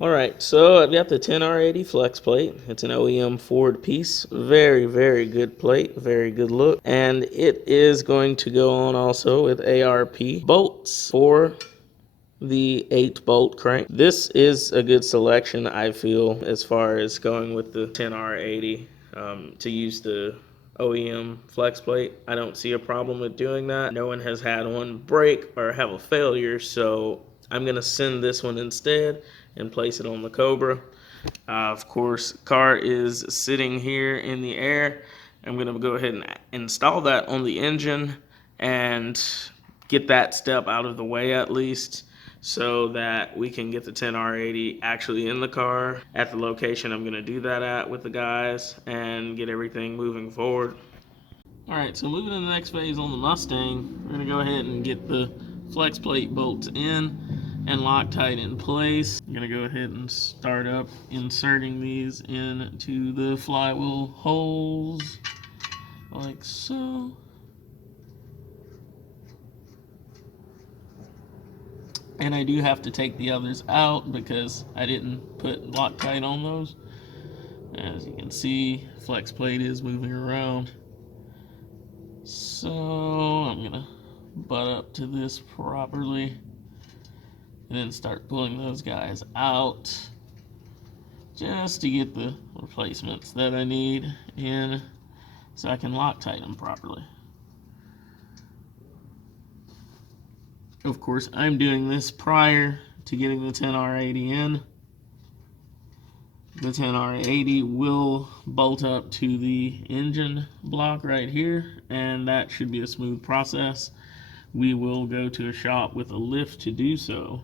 Alright, so I've got the 10R80 flex plate. It's an OEM Ford piece. Very, very good plate, very good look. And it is going to go on also with ARP bolts for the 8-bolt crank. This is a good selection, I feel, as far as going with the 10R80 to use the OEM flex plate. I don't see a problem with doing that. No one has had one break or have a failure, so I'm gonna send this one instead and place it on the Cobra. Of course, car is sitting here in the air. I'm gonna go ahead and install that on the engine and get that step out of the way at least, so that we can get the 10R80 actually in the car at the location I'm gonna do that at with the guys and get everything moving forward. All right, so moving to the next phase on the Mustang, we're gonna go ahead and get the flex plate bolts in and Loctite in place. I'm gonna go ahead and start up inserting these into the flywheel holes like so. And I do have to take the others out because I didn't put Loctite on those. As you can see, flex plate is moving around. So I'm gonna butt up to this properly and then start pulling those guys out just to get the replacements that I need in so I can Loctite them properly. Of course, I'm doing this prior to getting the 10R80 in. The 10R80 will bolt up to the engine block right here, and that should be a smooth process. We will go to a shop with a lift to do so.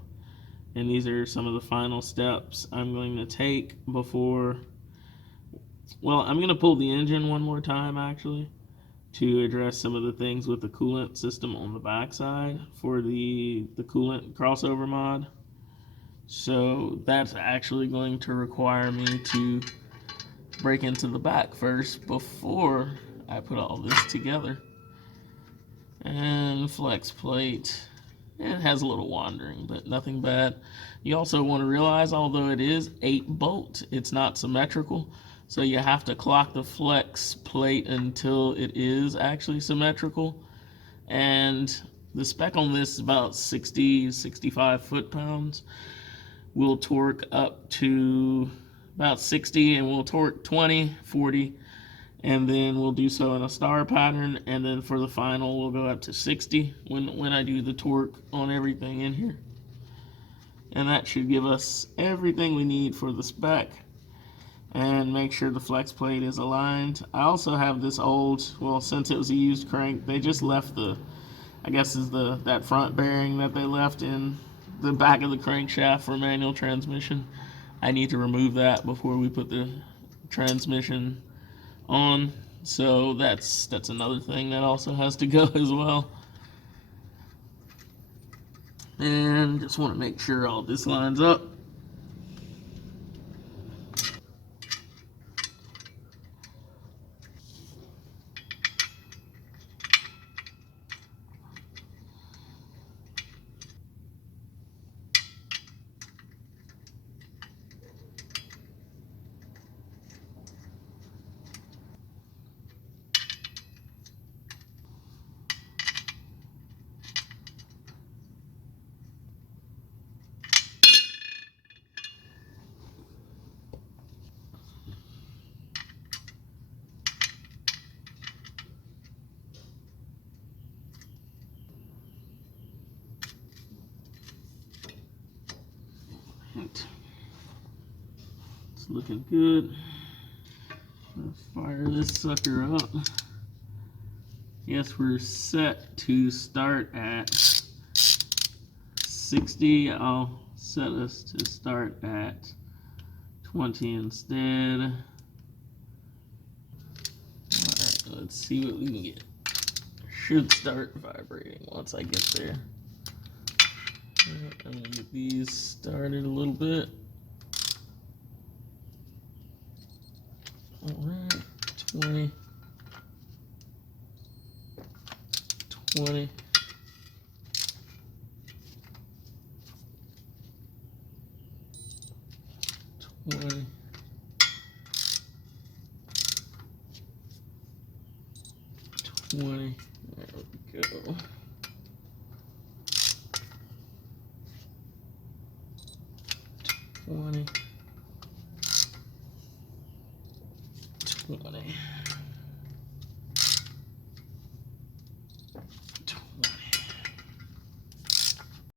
And these are some of the final steps I'm going to take before, well, I'm going to pull the engine one more time actually to address some of the things with the coolant system on the backside for the coolant crossover mod. So that's actually going to require me to break into the back first before I put all this together. And flex plate, it has a little wandering, but nothing bad. You also want to realize, although it is 8-bolt, it's not symmetrical. So you have to clock the flex plate until it is actually symmetrical. And the spec on this is about 65 foot-pounds. We'll torque up to about 60, and we'll torque 20, 40, and then we'll do so in a star pattern, and then for the final we'll go up to 60 when I do the torque on everything in here. And that should give us everything we need for the spec and make sure the flex plate is aligned. I also have this old, well, since it was a used crank, they just left the, I guess is that front bearing that they left in the back of the crankshaft for manual transmission. I need to remove that before we put the transmission on, so that's another thing that also has to go as well. And just want to make sure all this lines up. It's looking good. Let's fire this sucker up. Yes, we're set to start at 60. I'll set us to start at 20 instead. Alright, let's see what we can get. Should start vibrating once I get there. I'm gonna get these started a little bit. Alright, 20, 20. 20. 20. There we go. 20. 20.